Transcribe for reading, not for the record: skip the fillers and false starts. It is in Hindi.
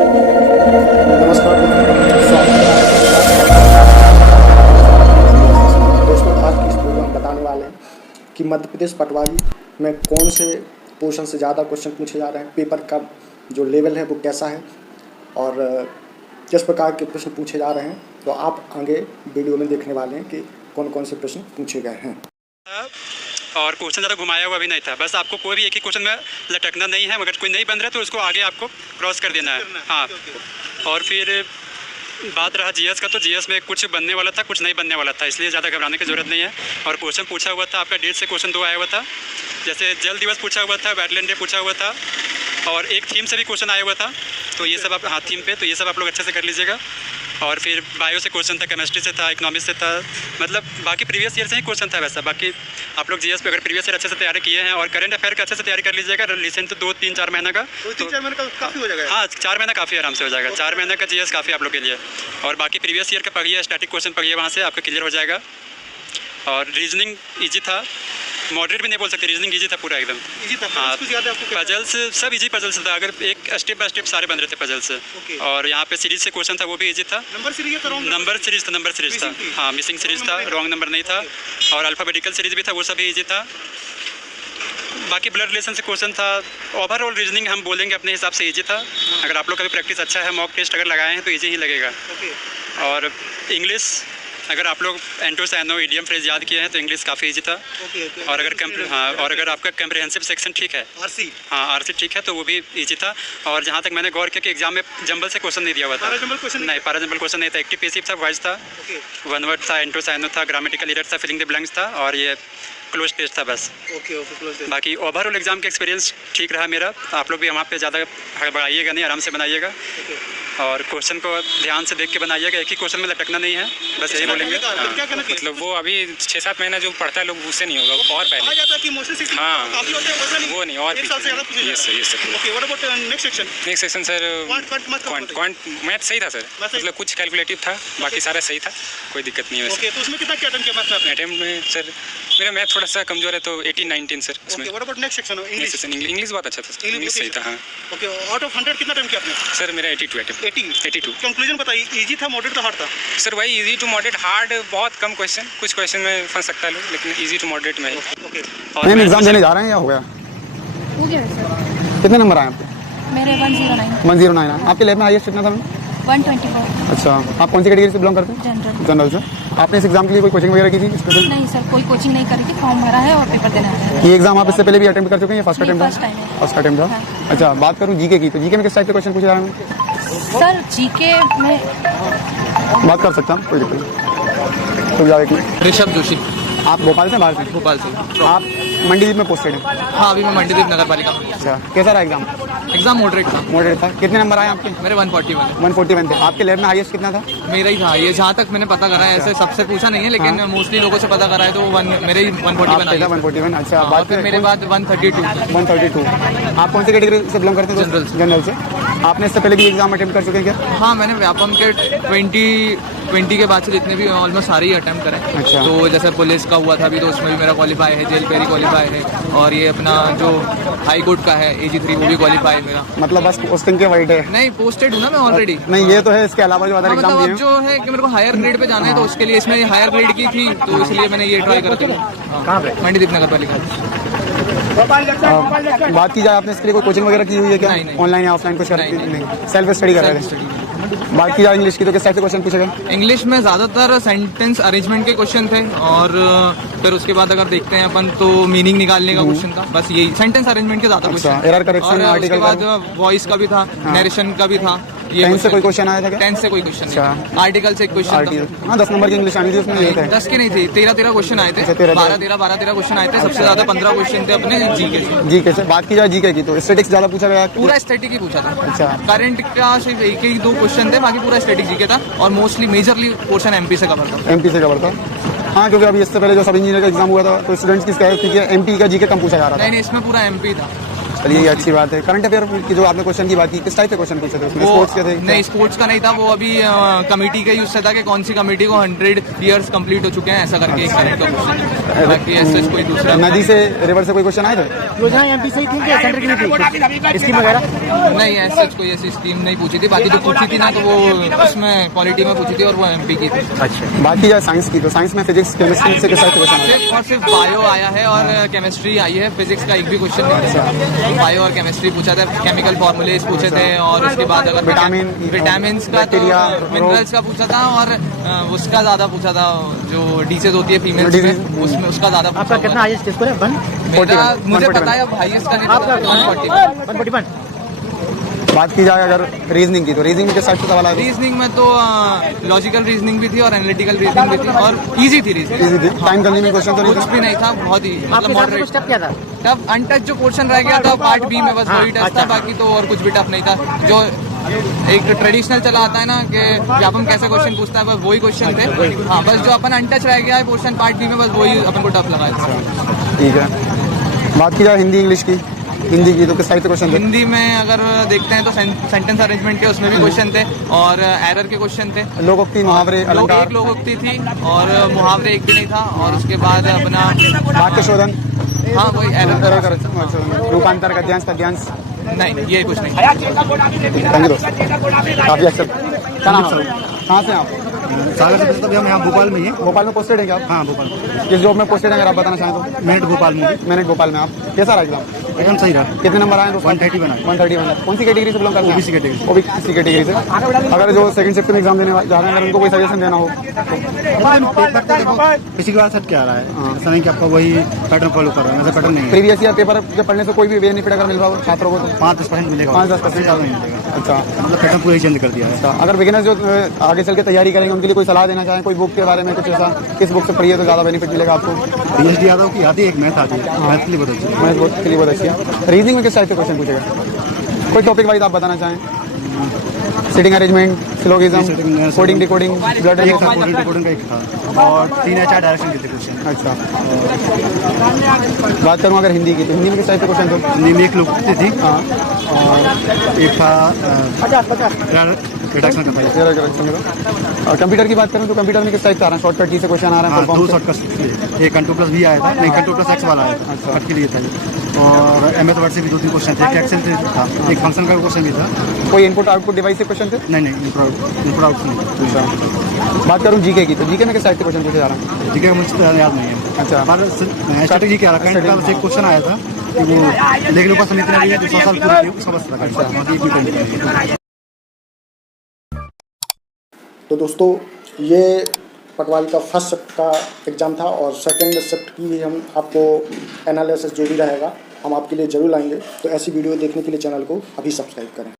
नमस्कार दोस्तों, आज की इस वीडियो में हम बताने वाले हैं कि मध्य प्रदेश पटवारी में कौन से पोर्शन से ज़्यादा क्वेश्चन पूछे जा रहे हैं, पेपर का जो लेवल है वो कैसा है और किस प्रकार के प्रश्न पूछे जा रहे हैं। तो आप आगे वीडियो में देखने वाले हैं कि कौन कौन से प्रश्न पूछे गए हैं। और क्वेश्चन ज़्यादा घुमाया हुआ भी नहीं था, बस आपको कोई भी एक ही क्वेश्चन में लटकना नहीं है। अगर कोई नहीं बन रहा है तो उसको आगे आपको क्रॉस कर देना है। हाँ, और फिर बात रहा जीएस का, तो जीएस में कुछ बनने वाला था, कुछ नहीं बनने वाला था, इसलिए ज़्यादा घबराने की ज़रूरत नहीं है। और क्वेश्चन पूछा हुआ था आपका डेट से, क्वेश्चन 2 आया हुआ था। जैसे जल दिवस पूछा हुआ था, वेटलैंड डे पूछा हुआ था, और एक थीम से भी क्वेश्चन आया हुआ था। तो ये सब आप, हाँ थीम पे, तो ये सब आप लोग अच्छे से कर लीजिएगा। और फिर बायो से क्वेश्चन था, केमिस्ट्री से था, इकोनॉमिक्स से था, मतलब बाकी प्रीवियस ईयर से ही क्वेश्चन था वैसा। बाकी आप लोग जीएस पे अगर प्रीवियस ईयर अच्छे से तैयारी किए हैं और करंट अफेयर का अच्छे से तैयारी कर लीजिएगा। रिसेंट तो 2-3-4 महीने का, 3-4 महीने का काफ़ी हो जाएगा। हाँ, 4 महीना काफ़ी आराम से हो जाएगा। 4 महीने का जीएस काफ़ी आप लोग के लिए। और बाकी प्रीवियस ईयर का पढ़िए, स्टैटिक क्वेश्चन पढ़िए, वहाँ से आपका क्लियर हो जाएगा। और रीजनिंग ईजी था, मॉडरेट भी नहीं बोल सकते, रीजनिंग ईजी था पूरा एकदम इजी था। हाँ, कुछ याद है आपको? पजल्स सब ईजी पजल्स था, अगर एक स्टेप बाय स्टेप सारे बन रहे थे पजल्स से। और यहाँ पे सीरीज से क्वेश्चन था, वो भी ईजी था। नंबर सीरीज था, नंबर सीरीज था, हाँ मिसिंग सीरीज था, रॉन्ग नंबर नहीं था। और अल्फ़ाबेटिकल सीरीज भी था, वो सब भी ईजी था। बाकी ब्लड रिलेशन से क्वेश्चन था। ओवरऑल रीजनिंग हम बोलेंगे अपने हिसाब से ईजी था। अगर आप लोग का भी प्रैक्टिस अच्छा है, मॉक टेस्ट अगर लगाए हैं तो ईजी ही लगेगा। और इंग्लिश, अगर आप लोग एंटो सैनो ईडियम फ्रेज याद किए हैं तो इंग्लिश काफ़ी ईजी था। और अगर आपका कम्प्रिहेंसिव सेक्शन ठीक है, आरसी ठीक है, तो वो भी ईजी था। और जहाँ तक मैंने गौर किया कि एग्जाम में जंबल से क्वेश्चन नहीं दिया हुआ था, पैराजंबल क्वेश्चन नहीं था, एक्टिव पैसिव था, वॉइस था, वन वर्ड था, एंटो सैनो था, ग्रामेटिकल एरर था, फिलिंग द ब्लैंक्स था, और ये क्लोज टेस्ट था बस। बाकी ओवरऑल एग्जाम का एक्सपीरियंस ठीक रहा मेरा। आप लोग भी वहाँ पे ज़्यादा बढ़ाइएगा नहीं, आराम से बनाइएगा। और क्वेश्चन को ध्यान से देख के बनाइएगा, एक ही क्वेश्चन में लटकना नहीं है, बस यही बोलेंगे। मतलब वो अभी 6-7 महीना जो पढ़ता है लोग, उससे नहीं होगा, और पहले हाँ वो नहीं, और next section sir quant math सही था सर, मतलब कुछ कैलकुलेटिव था, बाकी सारा सही था, कोई दिक्कत नहीं है वैसे। तो उसमें कितना क्या अटेम्प्ट किया मैथ में? अटेम्प्ट में सर मेरा मैथ थोड़ा सा कमजोर है, तो 18-19 सर उसमें। इंग्लिश बहुत अच्छा था, इंग्लिश सही था। हाँ, ओके। आउट ऑफ 100 कितना अटेम्प्ट किया आपने? सर मेरा 82 कंक्लूजन बताइए, इजी था, मॉडरेट था, हार्ड था? सर वही इजी टू मॉडरेट, हार्ड बहुत कम क्वेश्चन, कुछ क्वेश्चन में फंस सकता है लोग, लेकिन इजी टू मॉडरेट में। मैम एग्जाम देने जा रहे हैं या हो गया? हो गया सर। कितने नंबर आए आपके? मेरे 109। 109। आपके लैब में हाईएस्ट कितना था? 124। अच्छा, आप कौन सी कैटेगरी से बिलोंग करते हैं? जनरल से। आपने इस एग्जाम के लिए कोई कोचिंग वगैरह की थी? नहीं सर, कोई कोचिंग नहीं करी थी, फॉर्म भरा है और पेपर देना है। ये एग्जाम आप इससे पहले भी अटेम्प्ट कर चुके हैं? फर्स्ट अटेम्प्ट फर्स्ट टाइम है। फर्स्ट अटेम्प्ट था। अच्छा, बात करूँ जीके की, तो जीके में किस टाइप के क्वेश्चन पूछे जा रहे हैं? सर जीके में बात कर सकता हूँ, कोई दिक्कत नहीं। तो ज़्यादा ऋषभ जोशी। आप भोपाल से? बाहर से? भोपाल से। आप मंडीदीप में पोस्टेड हैं? हाँ, अभी मैं मंडीदीप नगर पालिका में। अच्छा, कैसा रहा एग्जाम? एग्जाम मॉडरेट था। मॉडरेट था। कितने नंबर आए आपके? मेरे 141। 141 थे। आपके लैब में हाईएस्ट कितना था? मेरा ही था ये, जहाँ तक मैंने पता करा है, ऐसे सबसे पूछा नहीं है, लेकिन मोस्टली लोगों से पता करा है, तो मेरे ही 141। अच्छा, बात फिर मेरे बाद 132। आप कौन सी कैटेगरी से बिलोंग करते हैं? जनरल से। आपने इससे पहले भी एग्जाम अटेम्प्ट कर चुके हैं क्या? हाँ, मैंने व्यापम के 20 के बाद से जितने भी ऑलमोस्ट सारे ही अटेम्प्ट करे। अच्छा। तो जैसे पुलिस का हुआ था अभी, तो उसमें भी मेरा क्वालिफाई है, जेल पेरी क्वालिफाई है, और ये अपना जो हाई कोर्ट का है AG3, वो भी क्वालिफाई है मेरा। मतलब बस पोस्टिंग के वाइड है? नहीं, पोस्टेड हूँ ना मैं ऑलरेडी। नहीं, ये तो है, इसके अलावा जो अदर एग्जाम मतलब जो है कि मेरे को हायर ग्रेड पे जाना है, तो उसके लिए इसमें हायर ग्रेड की थी, तो इसलिए मैंने ये ट्राई करती हूँ। कहाँ पे? मंडीदीप नगर पालिका। बात की जाए, आपने इसके लिए कोई कोचिंग वगैरह की हुई है क्या? नहीं। ऑनलाइन या ऑफलाइन कुछ? नहीं, सेल्फ स्टडी कर रहे थे। बात की जाए इंग्लिश की, तो किस टाइप से क्वेश्चन पूछे गए? इंग्लिश में ज़्यादातर सेंटेंस अरेंजमेंट के क्वेश्चन थे, और फिर उसके बाद अगर देखते हैं अपन तो मीनिंग निकालने का क्वेश्चन था, बस यही सेंटेंस अरेंजमेंट के ज़्यादा क्वेश्चन। एरर करेक्शन, और उसके बाद वॉइस का भी था, नरेशन का भी था। ये 10 से कोई क्वेश्चन आया था क्या? 10 से कोई क्वेश्चन नहीं, आर्टिकल से एक क्वेश्चन था। हाँ, 10 नंबर की इंग्लिश आनी थी उसमें। 10 के नहीं थी, 13 क्वेश्चन आए थे। 12 क्वेश्चन आए थे। सबसे ज्यादा 15 क्वेश्चन थे अपने जीके से। बात की जाए जीके की, तो स्टैटिक्स ज्यादा पूछा गया? पूरा स्टैटिक ही पूछा था। अच्छा। करंट का सिर्फ 1-2 क्वेश्चन थे, बाकी पूरा स्टैटिक जीके था, और मोस्टली मेजरली पोर्शन MP से कवर था। MP से कवर था। हाँ, क्योंकि अभी इससे पहले जो सब इंजीनियर का एग्जाम हुआ था, तो स्टूडेंट्स की शिकायत थी कि MP का जीके कम पूछा जा रहा था। नहीं, इसमें पूरा MP था। चलिए ये अच्छी बात है। करंट अफेयर की जो आपने क्वेश्चन की बात की, किस टाइप के क्वेश्चन पूछे थे उसमें? स्पोर्ट्स के थे? नहीं, स्पोर्ट्स का नहीं था वो। अभी कमेटी का यूज था कि कौन सी कमेटी को 100 ईयर्स कंप्लीट हो चुके हैं, ऐसा करके एक करंट का क्वेश्चन। बाकी ऐसे कोई दूसरा नदी से रिवर से कोई क्वेश्चन आए थे? योजना एमपी से ही थी कि सेंटर की नहीं थी स्कीम वगैरह? नहीं, ऐसा कोई ऐसी स्कीम नहीं पूछी थी। बाकी जो पूछी थी ना तो वो उसमें पॉलिटी में पूछी थी और वो एमपी की थी। अच्छा, बाकी जो साइंस की, तो साइंस में फिजिक्स केमिस्ट्री से किस टाइप के क्वेश्चन आए? सिर्फ और सिर्फ बायो आया है और केमिस्ट्री आई है। फिजिक्स का एक भी क्वेश्चन नहीं था। बायो और केमिस्ट्री पूछा था, केमिकल फॉर्मूलेज पूछे थे और उसके बाद अगर विटामिन का तो मिनरल्स का पूछा था और उसका ज़्यादा पूछा था जो डिसीज होती है फीमेल्स में, उसमें उसका ज़्यादा। आपका कितना हाईएस्ट स्कोर है? 1? मुझे पता है, अब हाईएस्ट का नहीं आपका 141? बात की जाए अगर रीजनिंग की, तो रीजनिंग में किस टाइप से सवाल आए? रीजनिंग में तो लॉजिकल रीजनिंग भी थी और एनालिटिकल रीजनिंग भी थी और इजी थी रीजनिंग। इजी थी? टाइम कंज्यूमिंग क्वेश्चन तो कुछ भी नहीं था, बहुत ही मतलब मॉडरेट। स्टेप क्या था? तब अनटच जो पोर्शन रह गया था पार्ट बी में, बस वही टच था, बाकी तो और कुछ भी टफ नहीं था। जो एक ट्रेडिशनल चला आता है ना कि व्यापम कैसे क्वेश्चन पूछता है, बस वही क्वेश्चन थे। हाँ, बस जो अपन अनटच रह गया है पोर्शन पार्ट बी में, बस वही अपन को टफ लगा था। ठीक है। बात की जाए हिंदी इंग्लिश की, हिंदी की तो किस टाइप के क्वेश्चन थे? हिंदी में अगर देखते हैं तो सेंटेंस अरेंजमेंट के उसमें भी क्वेश्चन थे और एरर के क्वेश्चन थे। लोकोक्ति, मुहावरे, अलंकार? एक लोकोक्ति थी और मुहावरे एक भी नहीं था। और उसके बाद अपना वाक्य शोधन? हाँ, वही एरर। रूपांतर, गद्यांश, पद्यांश? नहीं, ये कुछ नहीं। थैंक यू दोस्त, काफ़ी अच्छा। क्या नाम है? कहाँ से आप? सागर से। हम यहाँ भोपाल में ही हैं। भोपाल में पोस्टेड हैं क्या आप? हाँ, भोपाल में। किस जॉब में पोस्टेड हैं अगर आप बताना चाहें तो? मिनट भोपाल में। मिनट भोपाल में। आप कैसा रहा एग्जाम? एकदम सही रहा। कितने नंबर आए? 130 बना। 131। कौन सी कैटेगरी से बिलोंग करते हैं? OBC category. ओबीसी कैटेगरी से। अगर जो सेकंड शिफ्ट में एग्जाम देने जा रहे हैं, अगर उनको कोई सजेशन देना हो? किसी के बाद सेट क्या आ रहा है, ऐसा नहीं कि आपको वही पैटर्न फॉलो कर रहे हैं, ऐसा पैटर्न नहीं है। प्रीवियस ईयर पेपर जब पढ़ने से कोई भी बेनिफिट अगर मिल रहा हो छात्रों को तो 5-10% मिलेगा। 5-10% ज़्यादा नहीं मिलेगा। अच्छा, मतलब पैटर्न पूरा ही चेंज कर दिया है। अच्छा, अगर बिगिनर्स जो आगे चल के तैयारी करेंगे उनके लिए कोई सलाह देना चाहें, कोई बुक के बारे में कुछ ऐसा, किस बुक से पढ़िए तो ज़्यादा बेनिफिट मिलेगा आपको? पीएचडी यादव की आती है, एक मैथ आती है, मैथ के लिए बहुत अच्छी है। मैथ के लिए बहुत अच्छी है। रीजनिंग में किस टाइप के क्वेश्चन पूछेगा? कोई टॉपिक वाइज आप बताना चाहें? Sitting arrangement, syllogism, coding decoding, blood coding decoding का एक था और 3 HR डायरेक्शन के थे क्वेश्चन। अच्छा, बात करूँ अगर हिंदी की, तो हिंदी में किस टाइप के क्वेश्चन थे? हिंदी में एक लोकोक्ति थी। हाँ, और एक था रिडक्शन का था। और कंप्यूटर की बात करूँ तो कंप्यूटर में किस टाइप का आ रहा है? शॉर्टकट की से क्वेश्चन आ रहा है? 2 शॉर्टकट, एक कंट्रोल प्लस भी आया था, नहीं कंट्रोल प्लस एक्स वाला आया था। अच्छा, कट के लिए था। और MS वर्ड से भी 2-3 क्वेश्चन थे, एक्सेल से था, एक फंक्शन का क्वेश्चन भी था। कोई इनपुट आउटपुट डिवाइस से क्वेश्चन थे? नहीं, इनपुट आउट नहीं। अच्छा, बात करूँ जीके की, तो जीके में किस टाइप के क्वेश्चन पूछे जा रहे हैं? जीके का मुझे याद नहीं है। अच्छा, स्ट्रैटेजी क्या रहा, करंट से एक क्वेश्चन आया था कि वो लेकिन ऊपर समिति ने 100 साल पूरा उसका बस था। तो दोस्तों, ये पटवारी का फर्स्ट शिफ्ट का एग्ज़ाम था और सेकंड शिफ्ट की भी हम आपको एनालिसिस जो भी रहेगा हम आपके लिए ज़रूर लाएंगे। तो ऐसी वीडियो देखने के लिए चैनल को अभी सब्सक्राइब करें।